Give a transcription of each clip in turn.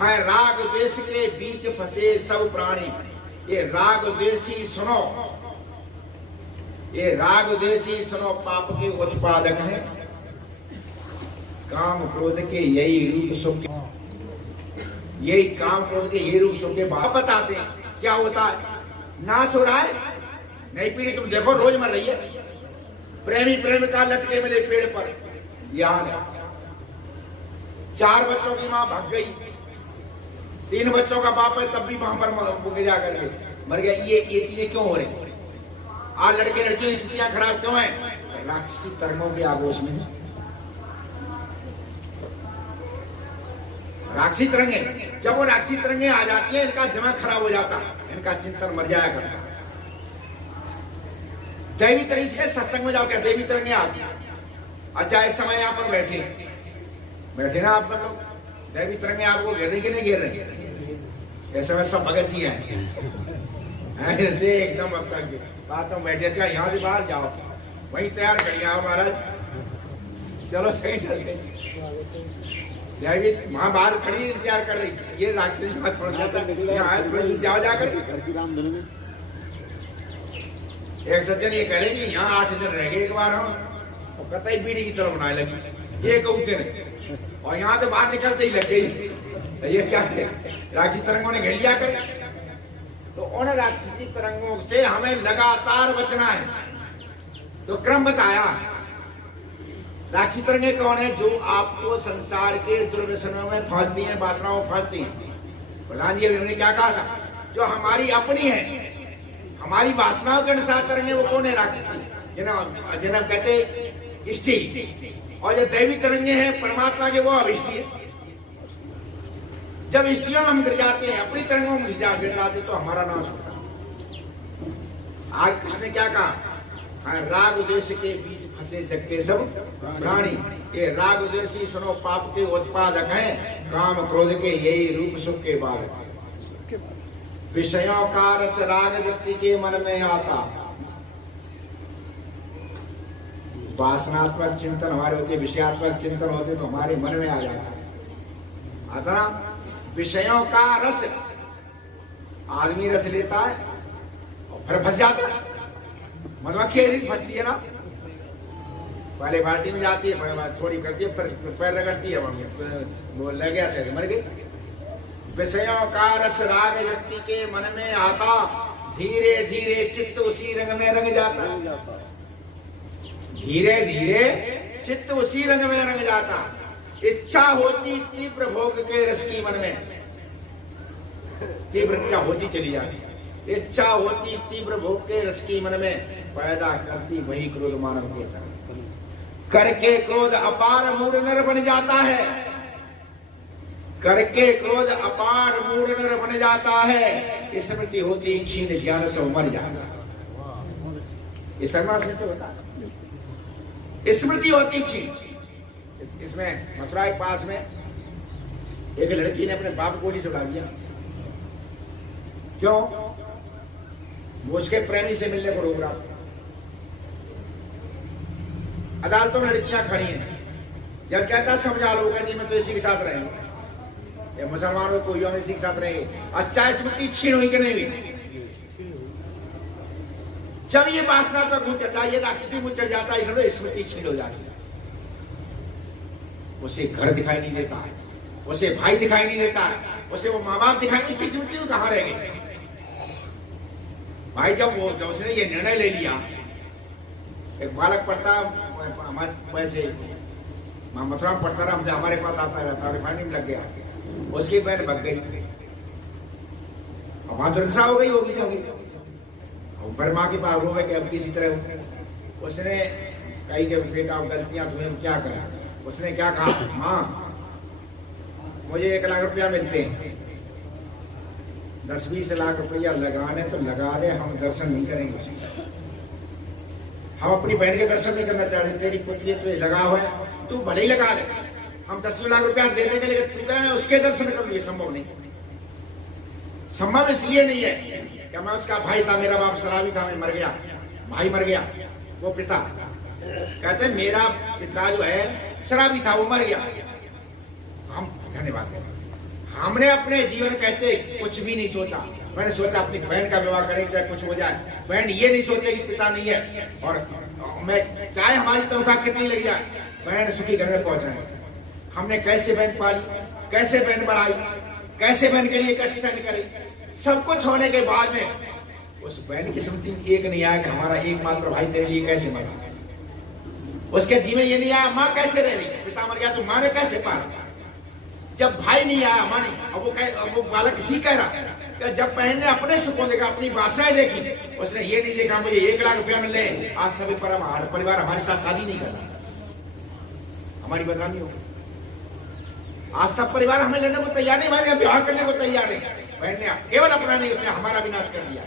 है राग देश के बीच फंसे सब प्राणी। ये राग देशी सुनो, ये राग देशी सुनो पाप के उत्पादक है। काम क्रोध के यही रूप सुख, यही काम क्रोध के यही रूप सुख के बाप बताते हैं क्या होता है। नाश हो रहा है, नई पीढ़ी तुम देखो रोज मर रही है। प्रेमी प्रेमिका लटके मिले पेड़ पर, ध्यान है। 4 बच्चों की मां भाग गई, 3 बच्चों का बाप है तब भी वहां पर जा करके मर गया। ये चीजें क्यों हो रही? आज लड़के लड़कियों की स्थितियां खराब क्यों है? राक्षसी तरंगों के आगोश में। राक्षसी तरंगे, जब वो राक्षसी तरंगे आ जाती है इनका दिमाग खराब हो जाता है, इनका चिंतन मर जाया करता है। दैवी तरीके से सत्संग में जाओ, क्या दैवी तरंगे आती है। अच्छा इस समय यहाँ पर बैठे ना आप लोग, दैवी तरंगे आपको घेर रही कि नहीं घेर रही? ऐसे में सब भगत जी हैं ऐसे एकदम अब तक बातों बैठे। अच्छा यहाँ से बाहर जाओ, वहीं तैयार करिए आओ महाराज, चलो सही चलते। दैवी वहां बाहर खड़ी इंतजार कर रही, ये राक्षस छोड़ जाता यहाँ जाओ जाकर। एक सज्जन ये कह रहे कि यहाँ 8 दिन रह गए एक बार हम, और कतई बीड़ी की तरफ बनाने लगी ये कबूते ने, और यहाँ तो बाहर निकलते ही लग गई। ये क्या है? राक्षसी तरंगों ने घेर लिया कर। तो उन राक्षसी तरंगों से हमें लगातार बचना है। तो क्रम बताया। राक्षसी तरंगे कौन है? जो आपको संसार के दुर्व्यसनों में फांसती हैं, वासनाओं में फांसती हैं। प्रधान जी अभी हमने क्या कहा था? जो हमारी अपनी है, हमारी वासनाओं के अनुसार तरंगे वो कौन है? राक्षसी, जिन्हें कहते इष्टि। और जो दैवी तरंगे हैं परमात्मा के, वो अभिष्टि है। जब इष्टियों में हम गिर जाते हैं, अपनी तरंगों में गिर जाते तो हमारा नाश होता है। आज कृष्ण ने क्या कहा? राग उद्देश्य के बीच फंसे जग के सब प्राणी। ये राग उद्देश्य सुनो पाप के उत्पादक हैं, काम क्रोध के यही रूप सुख के बाधक। विषयों का रस राग व्यक्ति के मन में आता। वासनात्मक चिंतन हमारे होते, विषयात्मक चिंतन होते तो हमारे मन में आ जाता आता। विषयों का रस, आदमी रस लेता है और फिर फंस जाता है। मधुमक्खी फंसती है ना, पहले बाल्टी में जाती है, थोड़ी करती है, फिर पैर रगड़ती है, वो लग गया से मर गई। विषयों का रस राग व्यक्ति के मन में आता, धीरे धीरे चित्त उसी रंग में रंग जाता। धीरे धीरे चित्त उसी रंग में रंग जाता। इच्छा होती तीव्र भोग के रस की मन में, तीव्र क्या होती चली जाती। इच्छा होती तीव्र भोग के रस की मन में, पैदा करती वही क्रोध मानव के तरह। करके क्रोध अपार मूढ़ नर बन जाता है। करके क्रोध अपार मूढ़ नर बन जाता है। स्मृति होती क्षीण ज्ञान से मर जाता है। इस से होता है, स्मृति होती क्षीण। इसमें मथुरा के पास में एक लड़की ने अपने बाप को गोली से उड़ा दिया। क्यों? वो उसके प्रेमी से मिलने को रोक रहा था। अदालतों में लड़कियां खड़ी हैं, जज कहता समझा लो, कहती मैं तो इसी के साथ रहेंगे, मुसलमानों को यो इसी के साथ रहेंगे। अच्छा स्मृति क्षीण हुई कि नहीं हुई? जब ये वासना पर मुंह चढ़ता है, ये राक्षसी मुंह चढ़ जाता है, इसलिए स्मृति क्षीण हो जाती है। उसे घर दिखाई नहीं देता है, उसे भाई दिखाई नहीं देता है, उसे वो माँ बाप दिखाई, उसकी स्मृति में कहाँ रह गई? भाई जब उसने ये निर्णय ले लिया, एक बालक पढ़ता हमारे वैसे मथुरा में पढ़ता रहा, हमसे हमारे पास आता रहता, रिफाइनरी में लग गया, उसकी बहन भग गई, वहां दुर्दशा हो गई होगी फिर माँ के पास रोवे कि अब किसी तरह। उसने कही कि बेटा गलतियां तुम्हें क्या करें। उसने क्या कहा? माँ मुझे 1 लाख रुपया मिलते हैं, 10-20 लाख रुपया लगाने तो लगा दे, हम दर्शन नहीं करेंगे उसके। हम अपनी बहन के दर्शन नहीं करना चाहते, तेरी पुत्री तो लगा हुआ है, तू भले ही लगा ले, हम 10 लाख रुपया दे देंगे, लेकिन तू कहना उसके दर्शन कर, ये संभव नहीं। संभव इसलिए नहीं है कि मैं उसका भाई था, मेरा बाप शराबी था, मैं मर गया, भाई मर गया, वो पिता कहते मेरा पिता जो है शराबी था, वो मर गया। हम धन्यवाद, हमने अपने जीवन कहते कुछ भी नहीं सोचा। मैंने सोचा अपनी बहन का विवाह करें चाहे कुछ हो जाए, बहन ये नहीं सोचे कि पिता नहीं है, और मैं चाहे हमारी तनख्वाह कितनी लग जाए, बहन सुखी घर में पहुंच रहे। हमने कैसे बहन पाली, कैसे बहन बढ़ाई, कैसे बहन के लिए कैसे सहन करी, सब कुछ होने के बाद में उस बहन की स्मृति एक नहीं आया कि हमारा एकमात्र भाई तेरे लिए कैसे मरा। उसके जी में ये नहीं आया माँ कैसे रह रही, पिता मर गया तो माँ ने कैसे पाला। जब भाई नहीं आया माँ नहीं, अब वो बालक ठीक कह रहा कि जब बहन ने अपने सुखों देखा, अपनी बादशाहें देखी, उसने ये नहीं देखा मुझे 1 लाख रुपया मिले, आज सभी परिवार हमारे साथ शादी नहीं कर रहा, हमारी बदनामी होगी। आज सब परिवार हमें लेने को तैयार नहीं, हमारे विवाह करने को तैयार नहीं। बहन ने केवल अपना नहीं, उसने हमारा विनाश कर दिया।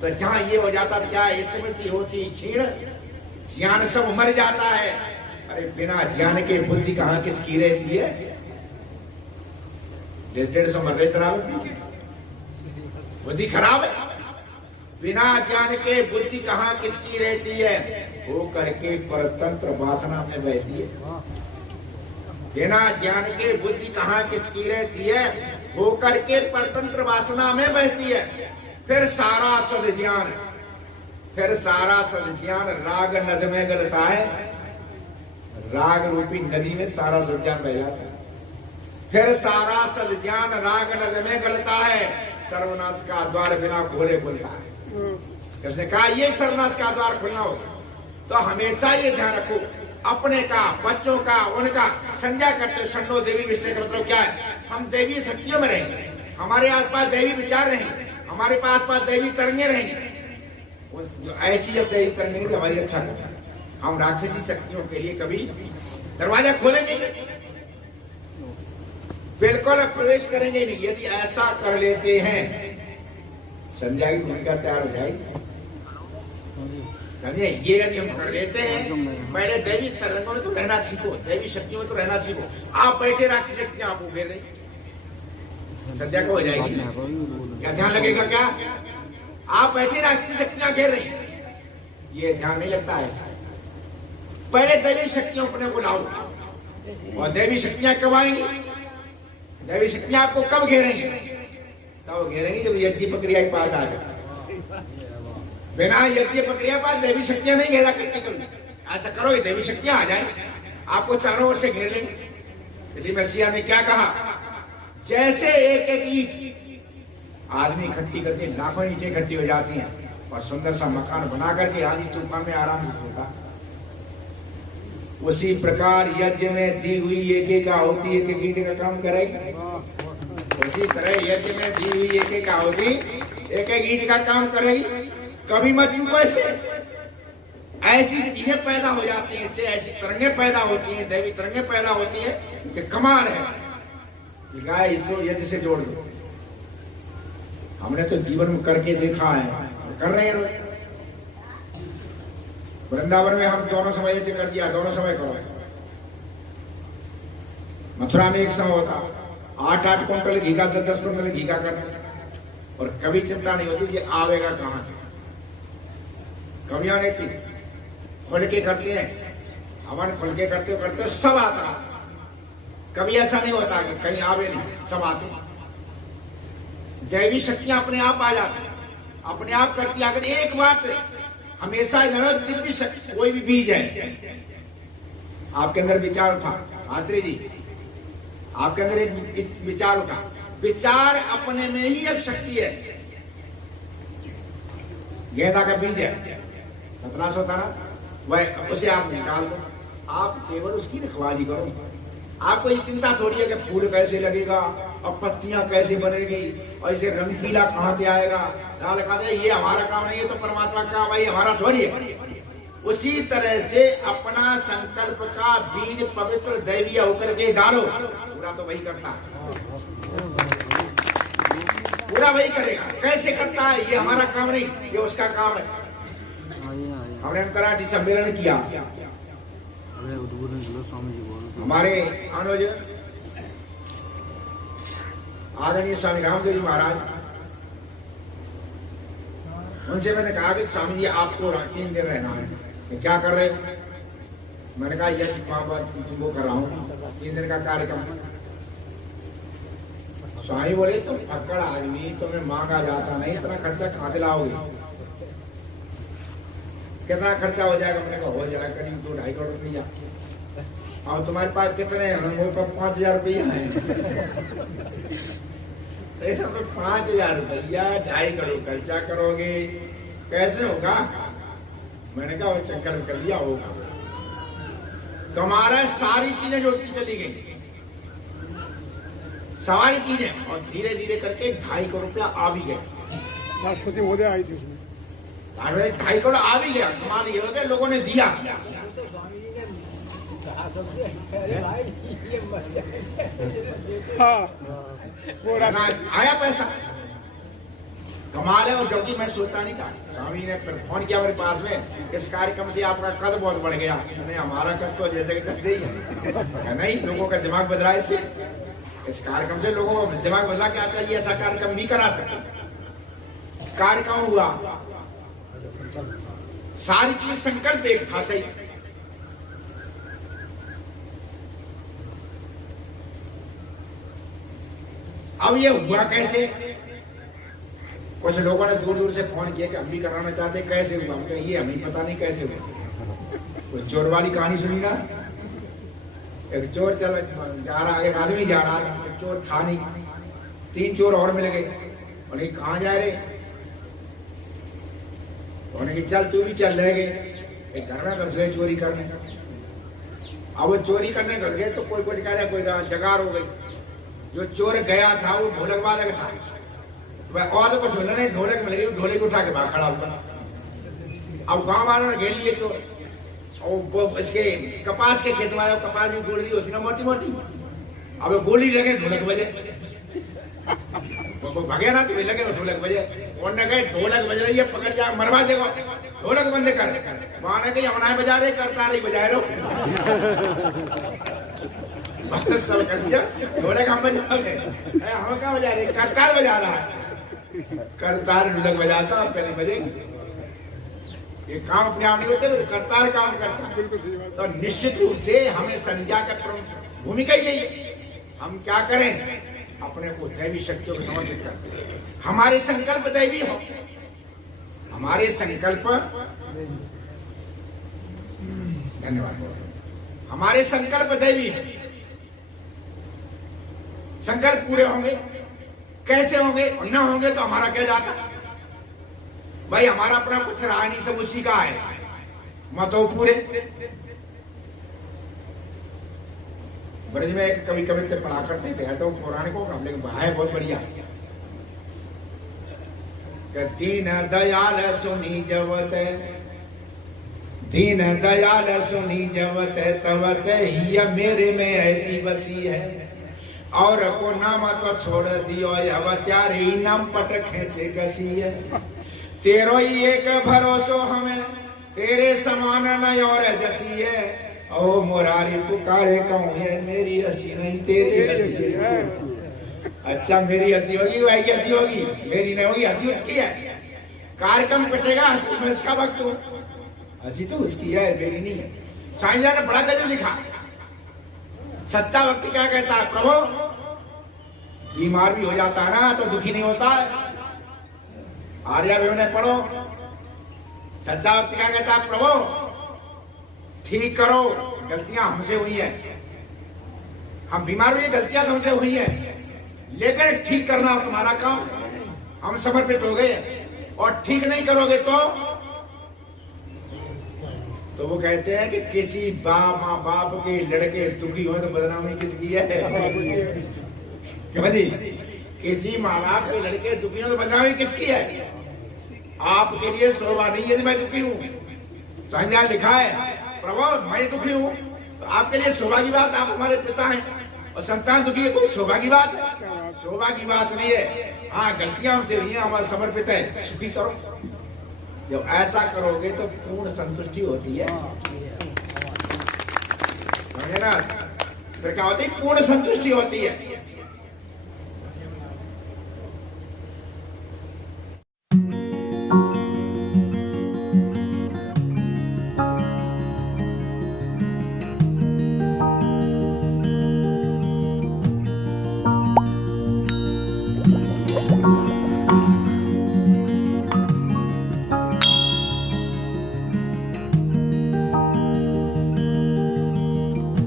तो जहां ये हो जाता था क्या, स्मृति होती क्षीण, ज्ञान सब मर जाता है। अरे बिना ज्ञान के बुद्धि कहां किसकी रहती है। 150 मर रहे शराब पी के, बुद्धि खराब है। बिना ज्ञान के बुद्धि कहां किसकी रहती है, हो करके परतंत्र वासना में बहती है। बिना ज्ञान के बुद्धि कहां किसकी रहती है, हो करके परतंत्र वासना में बहती है। फिर सारा सद्ज्ञान, फिर सारा सद्ज्ञान राग नद में गलता है। राग रूपी नदी में सारा सद्ज्ञान बह जाता है। फिर सारा सद्ज्ञान राग नद में गलता है। सर्वनाश का द्वार बिना खोले खुलता है। उसने कहा ये सर्वनाश का द्वार खुलना होगा। तो हमेशा ये ध्यान रखो, अपने का, बच्चों का, उनका संज्ञा करते षण्णो देवी विष्णु का मतलब क्या है, हम देवी शक्तियों में रहेंगे, हमारे आसपास देवी विचार रहेंगे, हमारे पास देवी तरंगे रहेंगे। जो ऐसी जब देवी तरंगे हमारी रक्षा करें, हम राक्षसी शक्तियों के लिए कभी दरवाजा खोलेंगे बिल्कुल प्रवेश करेंगे नहीं। यदि ऐसा कर लेते हैं, संध्या की भूमिका तैयार हो जाएगी। ये यदि हम कर लेते हैं, पहले देवी तरंगों में तो रहना सीखो, देवी शक्तियों में तो रहना सीखो। आप बैठे राक्षसी शक्तियां आप उभेर रही, संध्या को हो जाएगी क्या, ध्यान लगेगा क्या। आप बैठे राक्षसी शक्तियां घेर रही, ये ध्यान नहीं लगता ऐसा। पहले देवी शक्तियों अपने को लाओ, और देवी शक्तियां कब आएंगी, देवी शक्तियां आपको कब घेरेंगे, तब घेरेंगी जब यज्ञ प्रक्रिया के पास आ जाए। बिना यज्ञ प्रक्रिया पास देवी शक्तियां नहीं घेरा करती कभी। ऐसा करो देवी शक्तियां आ जाए, आपको चारों ओर से घेर लेंगे। इसी मसीहा ने क्या कहा, जैसे एक एक ईंट आदमी इकट्ठी करके लाखों ईंटें इकट्ठी हो जाती हैं और सुंदर सा मकान बना करके आदमी तूफान में आराम से सोता, उसी प्रकार यज्ञ में दी हुई एक एक आहुति एक एक ईंट का काम करेगी। उसी तरह यज्ञ में दी हुई एक एक आहुति एक एक ईंट का काम करेगी। कभी मत चूको ऐसे, ऐसी चीजें पैदा हो जाती हैं, इससे ऐसी तरंगे पैदा होती हैं, दैवी तरंगे पैदा होती हैं कि कमाल है। गाय इसको यज्ञ से जोड़ दो। हमने तो जीवन में करके देखा है, कर रहे हैं। वृंदावन में हम दोनों समय यज्ञ कर दिया, दोनों समय करो। मथुरा में एक समय होता 8-8 क्विंटल घी का, 10-10 क्विंटल घी का करते, और कभी चिंता नहीं होती कि आवेगा कहां से। कमियां नहीं थी, खुल के करते हैं, हवन खुल के करते करते सब आता। कभी ऐसा नहीं होता कि कहीं आवे नहीं, सब आते। दैवी शक्तियां अपने आप आ जाती, अपने आप करती। अगर एक बात हमेशा दिव्य शक्ति, कोई भी बीज है आपके अंदर, विचार उठा आत्री जी, आपके अंदर एक विचार उठा, विचार अपने में ही एक शक्ति है। गेंदा का बीज है, खतरास होता ना, वह उसे आप निकाल दो, आप केवल उसकी रखवाली करो। आपको ये चिंता थोड़ी है कि फूल कैसे लगेगा और पत्तियां कैसे बनेगी और इसे रंग पीला कहां से आएगा, ना लगा दे, ये हमारा काम नहीं है, तो परमात्मा का, भाई हमारा थोड़ी है। उसी तरह से अपना संकल्प का बीज पवित्र दैवीय होकर के डालो, पूरा तो वही करता है, पूरा वही करेगा। कैसे करता है ये हमारा काम नहीं, ये उसका काम है। हमने अंतर्राष्ट्रीय सम्मेलन किया, हमारे अनुज आदरणीय स्वामी रामदेव जी महाराज, उनसे मैंने कहा कि स्वामी जी आपको 3 दिन रहना है, तो क्या कर रहे हो? मैंने कहा यज्ञ तुमको कर रहा हूँ, 3 दिन का कार्यक्रम। स्वामी बोले तुम फक्कड़ आदमी, तुम्हें मांगा जाता नहीं, इतना खर्चा कहाँ दिलाओगे? कितना खर्चा हो जाएगा? हमने कहा हो जाएगा करीब 2-2.5 करोड़ रुपया। और तुम्हारे पास कितने हैं? मेरे पास 5,000 रुपया है। ऐसा तो 5,000 रुपया 2.5 करोड़ खर्चा करोगे, कैसे होगा? मैंने कहा संकल्प कर लिया होगा। कमा रहा है, सारी चीजें जोड़ती चली गई, सारी चीजें, और धीरे धीरे करके 2.5 करोड़ रुपया आ भी गया। राष्ट्रपति महोदय आई थी उसमें, 2.5 करोड़ आ भी गया, कमा दिए होते, लोगों ने दिया। हाँ आया पैसा, कमाल है। और क्योंकि मैं सोचता नहीं था, स्वामी ने फिर फोन किया मेरे पास में, इस कार्यक्रम से आपका कद बहुत बढ़ गया। नहीं, हमारा कद तो जैसे कि तैसे ही है। नहीं, लोगों का दिमाग बदला इससे, इस कार्यक्रम से लोगों का दिमाग बदला क्या आता है, ये ऐसा कार्यक्रम भी करा सकते। कार्यक्रम हुआ, सारी चीज संकल्प एक था, सही। अब ये हुआ कैसे? कुछ लोगों ने दूर दूर से फोन किया कि हम भी कराना चाहते, कैसे हुआ? हम कहे ये हमें पता नहीं कैसे हुआ। कोई चोर वाली कहानी सुनी ना? एक चोर चल जा रहा, एक आदमी जा रहा, एक चोर था नहीं, 3 चोर और मिल गए। उन्हें कहाँ जा रहे? उन्हें कि चल तू भी चल, रह गए एक घर में घुस गए चोरी करने। अब वो चोरी करने घुस गए तो कोई कह रहा, कोई जगार हो गई। जो चोर गया था वो ढोलक वादक था, और तो कुछ मिला नहीं, ढोलक मिल गई, ढोलक उठा के भाग खड़ा हुआ। अब गांव वालों ने घेर लिए चोर, और इसके कपास के खेत में, कपास की गोली होती ना मोटी मोटी, अब गोली लगे ढोलक बजे, वो भगे ना तो लगे ढोलक बजे। उन्होंने कहे ढोलक बज रही है, पकड़ जा, मरवा देगा, ढोलक बंद कर। वहां ने कही हम बजा रहे, करतार ही बजा रहे हो। ढोलक हम बजाओगे, हम क्या बजा रहे? करतार बजा रहा है, करतार ढोलक बजाता, पहले बजेगी। ये काम अपने आप नहीं होते, करतार काम करता है। तो निश्चित रूप से हमें संज्ञा का भूमिका यही है, हम क्या करें? अपने को दैवी शक्तियों को समर्पित करते, हमारे संकल्प दैवी हो, हमारे संकल्प, धन्यवाद, हमारे संकल्प दैवी है। संकल्प पूरे होंगे, कैसे होंगे? न होंगे तो हमारा क्या जाता भाई? हमारा अपना कुछ रहा नहीं, सब उसी का है। मतो पूरे। ब्रज में एक कवि कवित्व पढ़ा करते थे, तो पौराणिक होगा, लेकिन है बहुत बढ़िया। दीन दयाल सुनी जवत, दीन दयाल सुनी जवत, तवत ही मेरे में ऐसी बसी है। और को नाम तो छोड़ दियो, अवत्यारी नाम पट खेचे कसी है। तेरो ही एक भरोसो हमें, तेरे समान न और जसी है। ओ मुरारी पुकारे कहूँ है, मेरी हंसी नहीं तेरी हंसी। अच्छा मेरी हंसी होगी, भाई की हंसी होगी, मेरी नहीं होगी, हंसी उसकी है। कार्यक्रम कटेगा, हंसी में उसका वक्त, हंसी तो उसकी है, मेरी नहीं है। साईं ने बड़ा गजब लिखा, सच्चा भक्ति क्या कहता है? प्रभु बीमार भी हो जाता है ना तो दुखी नहीं होता है। आर्या भी उन्हें पढ़ो, सच्चा भक्ति क्या कहता है? प्रभु ठीक करो, गलतियां हमसे हुई है, हम बीमार हुए, गलतियां हमसे हुई है, लेकिन ठीक करना तुम्हारा काम, हम समर्पित हो गए। और ठीक नहीं करोगे तो वो कहते हैं कि किसी माँ बाप के लड़के दुखी हो तो बदनामी किसकी है? क्यों जी? किसी माँ बाप के लड़के दुखी हो तो बदनामी किसकी है? आपके लिए शोभा नहीं है मैं दुखी हूँ। संविधान लिखा है प्रभु मैं दुखी हूँ, तो आपके लिए शोभा की बात, आप हमारे पिता हैं, और संतान दुखी है, कोई शोभा की बात है? शोभा की बात नहीं है। हाँ गलतियां हमसे हुई हैं, हमारा समर्पित है, सुखी करो। जब ऐसा करोगे तो पूर्ण संतुष्टि होती है, समझे ना? फिर क्या होती है? पूर्ण संतुष्टि होती है।